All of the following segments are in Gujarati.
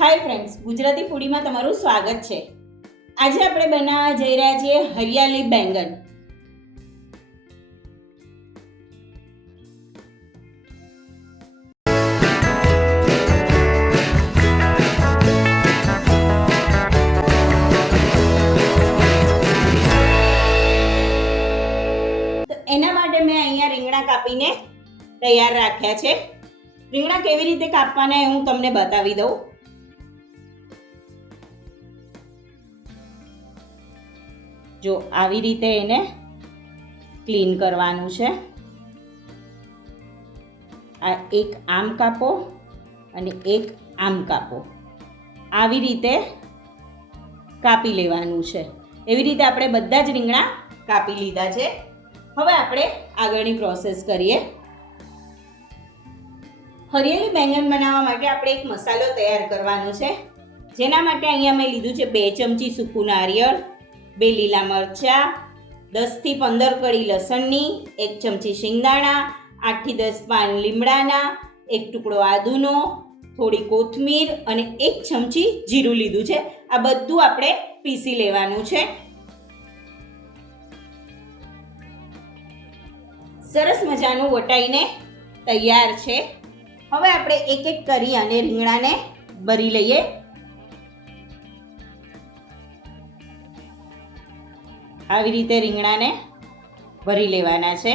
હાય ફ્રેન્ડ્સ ગુજરાતી ફૂડીમાં તમારું સ્વાગત છે. આજે આપણે બનાવવા જઈ રહ્યા છીએ હરિયાળી બેંગન. એના માટે મેં અહીંયા રીંગણા કાપીને તૈયાર રાખ્યા છે. રીંગણા કેવી રીતે કાપવાના એ હું તમને બતાવી દઉં. જો આવી રીતે એને ક્લીન કરવાનું છે. આ એક આમ કાપો અને એક આમ કાપો. આવી રીતે કાપી લેવાનું છે. એવી રીતે આપણે બધા જ રીંગણા કાપી લીધા છે. હવે આપણે આગળની પ્રોસેસ કરીએ. હરિયાળી બેંગન બનાવવા માટે આપણે એક મસાલો તૈયાર કરવાનો છે. જેના માટે અહીંયા મેં લીધું છે બે ચમચી સૂકું નારિયેળ બે લીલા મરચાં, દસથી પંદર કળી લસણની, એક ચમચી શિંગદાણા, આઠથી દસ પાન લીમડાના, એક ટુકડો આદુનો, થોડી કોથમીર અને એક ચમચી જીરું લીધું છે. આ બધું આપણે પીસી લેવાનું છે. સરસ મજાનું વટાઈને તૈયાર છે. હવે આપણે એક એક કરી અને રીંગણાને ભરી લઈએ. આવી રીતે રીંગણાને ભરી લેવાના છે.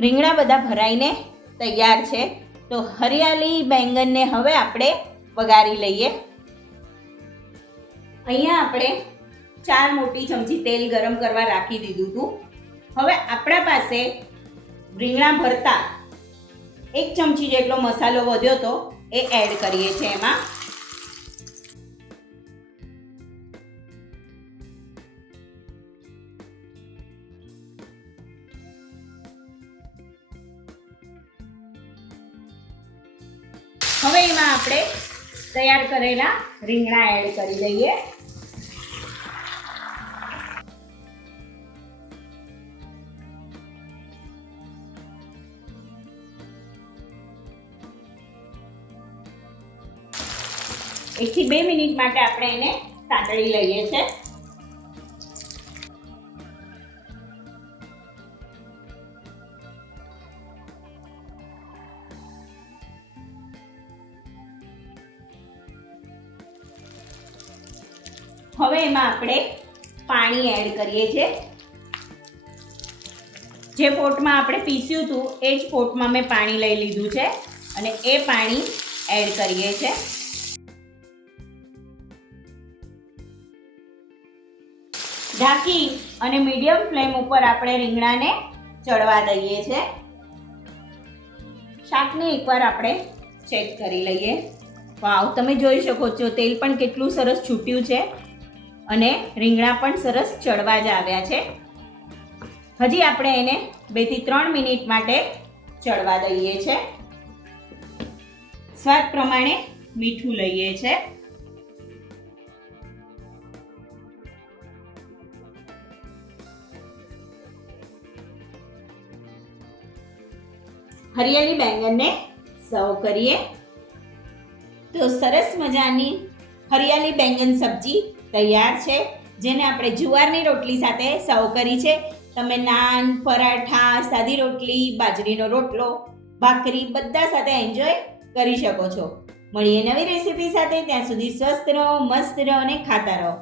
રીંગણા બધા ભરાઈને તૈયાર છે. તો હરિયાળી બેંગનને હવે આપણે વઘારી લઈએ. અહીંયા આપણે ચાર મોટી ચમચી તેલ ગરમ કરવા રાખી દીધું હતું. હવે આપણા પાસે રીંગણા ભરતા એક ચમચી જેટલો મસાલો વધ્યો તો એ એડ કરીએ છીએ એમાં. હવે એમાં આપણે તૈયાર કરેલા રીંગણા એડ કરી દઈએ. એકથી બે મિનિટ માટે આપણે એને સાંતળી લઈએ છે. હવે એમાં આપણે પાણી એડ કરીએ છીએ. જે પોટમાં આપણે પીસ્યું હતું, એ જ પોટમાં મેં પાણી લઈ લીધું છે અને એ પાણી એડ કરીએ છીએ. ઢાંકી અને મીડિયમ ફ્લેમ ઉપર આપણે રીંગણાને ચડવા દઈએ છે. શાકને એકવાર આપણે ચેક કરી લઈએ. વાવ, તમે જોઈ શકો છો, તેલ પણ કેટલું સરસ છૂટ્યું છે અને રીંગણા પણ સરસ ચડવા જ આવ્યા છે. હજી આપણે એને બેથી ત્રણ મિનિટ માટે ચડવા દઈએ છે. સ્વાદ પ્રમાણે મીઠું લઈએ છે. હરિયાળી બેંગનને સર્વ કરીએ. તો સરસ મજાની હરિયાળી બેંગન સબ્જી તૈયાર છે, જેને આપણે જુવારની રોટલી સાથે સર્વ કરી છે. તમે નાન, પરાઠા, સાદી રોટલી, બાજરીનો રોટલો, ભાખરી બધા સાથે એન્જોય કરી શકો છો. મળીએ નવી રેસીપી સાથે, ત્યાં સુધી સ્વસ્થ રહો, મસ્ત રહો અને ખાતા રહો.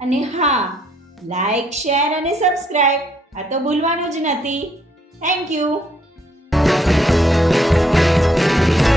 અને હા લાઈક શેર અને સબસ્ક્રાઈબ આ તો ભૂલવાનું જ નથી. Thank you